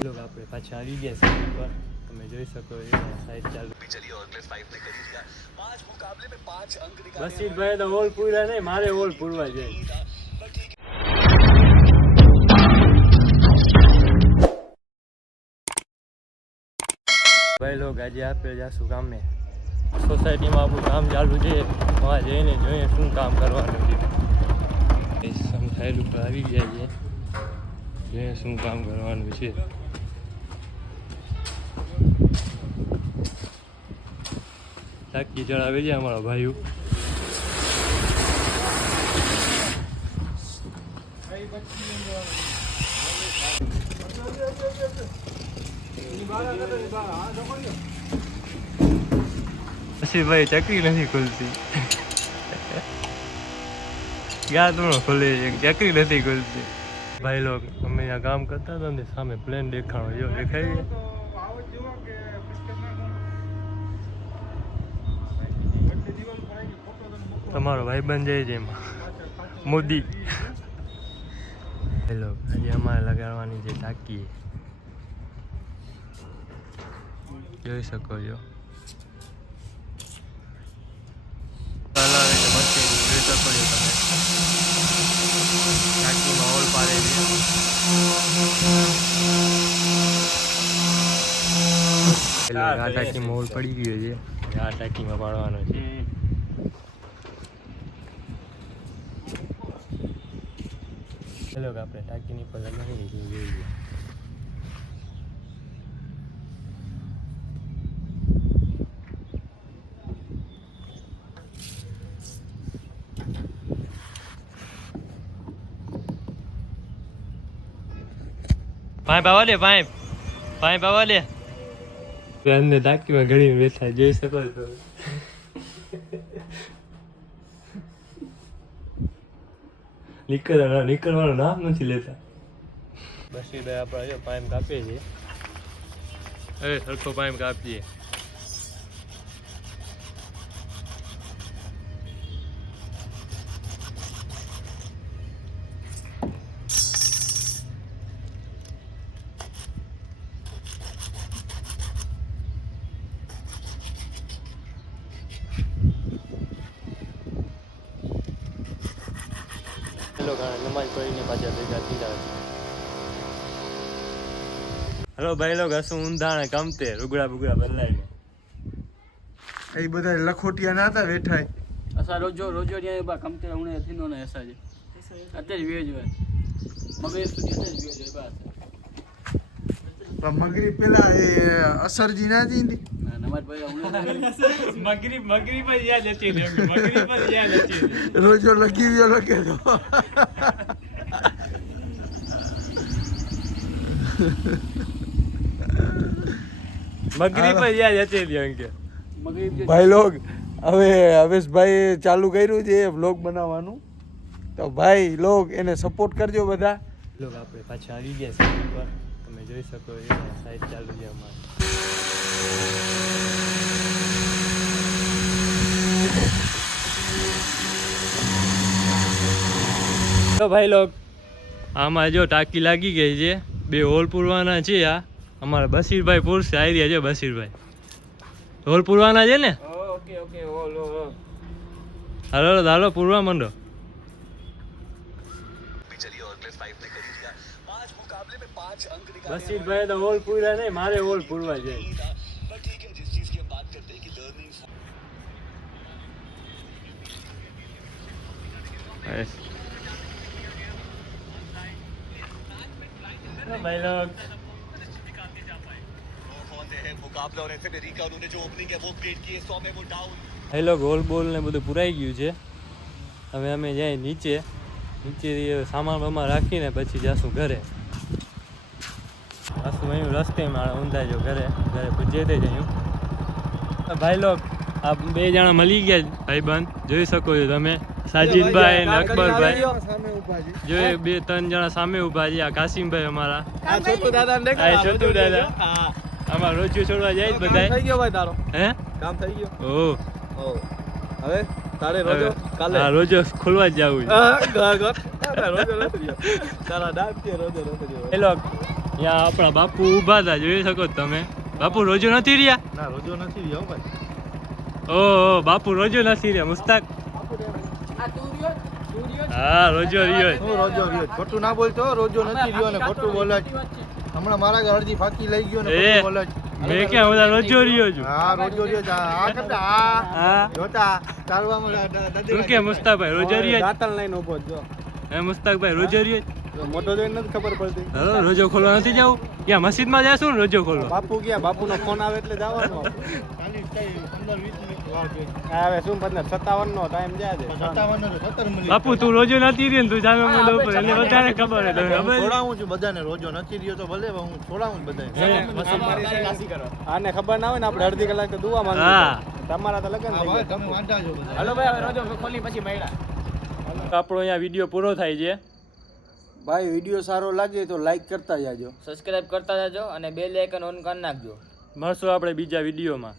लोग આપણે પાછા આવી ગયા સાઈડ પર તમે જોઈ શકો છો સાઈડ ચાલુ चलिए और मैं 5 ने कर दिया 5 मुकाबले में 5 अंक निकाले બસીરભાઈ તો ઓલ પૂરા નહીં મારે ઓલ પૂરવા જાય ભાઈ લોગ આજે આપણે જાશું ગામે સોસાયટીમાં આપણું કામ ચાલુ છે વहाँ જઈને જોઈએ શું કામ કરવાનું છે સાઈડ ઉપર આવી ગયા છે જોઈએ શું કામ કરવાનું છે ટાંકી ચડાવે છે અમારા ભાઈઓ પછી ભાઈ ચકરી નથી ખુલતી ગાતમાં ખુલે છે ચકરી નથી ખુલતી ભાઈ લોગ અમે અહીંયા કામ કરતા હતા ને સામે પ્લેન દેખાણો જો દેખાય છે તમારો ભાઈ બન જાય છે એમાં મોદી હેલો આજે અમારે લગાડવાની છે ટાંકી જોઈ શકો છો જોઈ શકો છો તમે ટાંકીમાં હોલ પાડે છે આ ટાંકીમાં હોલ પડી ગયો છે આ ટાંકીમાં પાડવાનો છે હેલો આપણે ટાંકીની પર લગાવી જોઈએ પાઇપ આવવા દે પાઇપ આવવા દે અંદર ટાંકીમાં ઘડીને બેઠા જોઈ શકો છો નીકળવાનું નામ નથી લેતા બસ એ ભાઈ આપણે જો પાઇપ કાપીએ છીએ હવે સરખો પાઇપ કાપીએ નમાજ પડીને પાછા ભેગા થઈ જાય હલો ભાઈ લોગ હસું ઊંધાણે કમતે રૂગડા બુગડા બદલાઈને એ બધા લખોટિયા ના હતા બેઠા અસા રોજો ત્યાં બા કમતે ઉણે થીનો ને એસા છે અત્યારે વેજ હોય મગર સુધી અત્યારે વેજ હોય બસ પણ મગરી પેલા એ અસરજી ના જીંદી નમાજ ભાઈ ઉણે મગરી પર યાદ હતી મગરી પર યાદ હતી રોજો લગી ગયો લગે તો મગરી પર યાદ હતી અંકે ભાઈ લોગ હવે હવેશભાઈ ચાલુ કર્યું છે વ્લોગ બનાવવાનું તો ભાઈ લોગ એને સપોર્ટ કરજો બધા લોગ આપણે પાછા આવી ગયા સાઈડ પર તમે જોઈ શકો છો સાઈડ ચાલુ છે અમારે તો ભાઈ લોગ આમાં જો ટાંકી લાગી ગઈ છે બે હોલ પૂરવાના છે આ અમારા બસીરભાઈ પૂરશે આવી રહ્યા છે બસીરભાઈ હોલ પૂરવાના છે ને ઓકે હોલ હાલો પૂરવા માંડો चलिए और मैं 5 ने कर दिया 5 मुकाबले में 5 अंक निकाले બસીરભાઈ તો હોલ પૂરા નહીં મારે હોલ પૂરવા જાય पर ठीक है जिस चीज की हम बात करते हैं कि लर्निंग ભાઈ લોગ मुकाबला होने से अमेरिका उन्होंने जो ओपनिंग है वो क्रिएट की 100 में वो डाउन હેલો ગોલ બોલ ને બધું પૂરાઈ ગયું છે હવે અમે જાય નીચેથી સામાન બમાન રાખીને પછી જાશું ઘરે પાછું અહીં રસ્તે મારા ઊંધા જો ઘરે પૂછીએ તે જયું ભાઈ લોગ આ બે જણા મળી ગયા ભાઈબંધ જોઈ શકો છો તમે સાજીદભાઈ અને અકબરભાઈ જો બે ત્રણ જણા સામે ઊભા છે આ કાસિમભાઈ અમારા છોટુ દાદા આમાં રોજુ છોડવા જાય બધા થઈ ગયો ભાઈ તારો હે કામ થઈ ગયો ઓ હવે તારે રોજો કાલે હા રોજો ખોલવા જ જવું છે. રોજો નથી રહ્યો. તારા દાંત કે રોજો નથી રહ્યો. એ લોક અહીંયા આપણા બાપુ ઊભા હતા જોઈ શકો છો તમે. બાપુ રોજો નથી રહ્યા? ના રોજો નથી રહ્યો ભાઈ. ઓહો બાપુ રોજો નથી રહ્યા. મુસ્તાક હા રોજો રહ્યો છે. હું રોજો રહ્યો છું. ખોટું ના બોલતો રોજો નથી રહ્યો ને ખોટું બોલે છે. હમણાં મારા ઘર અડધી ફાકી લઈ ગયો ને એ ખોટું બોલે છે. મેં ક્યાં બધા રોજો રહ્યો છું. હા રોજો રહ્યો છે. આ કરતા આ હા જોતા તારવામાં દાદી તું કે મુસ્તાકભાઈ રોજો રહ્યો છે? દાતણ લઈને ઊભો જ જો. હે મુસ્તાકભાઈ રોજો રહ્યો છે? મોટો જોઈને નથી ખબર પડતી. હાલો રોજો ખોલવા નથી જવું? ક્યાં મસ્જિદમાં જાશું ને રોજો ખોલવા? બાપુ ગયા બાપુનો ફોન આવે એટલે જવાનું હવે શું 57 નો ટાઈમ જાય છે 57 નો 17 મિનિટ બાપુ તું રોજો નથી રહ્યો ને તું સામે મને ઉપર એને વધારે ખબર હે તને ખબર છે? છોડાવું છું બધાને રોજો નથી રહ્યો તો ભલે હું છોડાવું બધાને આને ખબર ના હોય ને આપણે અડધી કલાક તો દુઆ માંગી હા તમારા તો લગન થઈ ગયા તમે વાંધા છો બધા હાલો ભાઈ હવે રોજો ખોલી પછી મળ્યા આપણો અહીંયા વિડીયો પૂરો થાય છે. ભાઈ વિડીયો સારો લાગે તો લાઈક કરતા જાજો. સબસ્ક્રાઇબ કરતા જાજો અને બેલ આઇકન ઓન કરી નાખજો. મળશું આપણે બીજા વિડીયોમાં.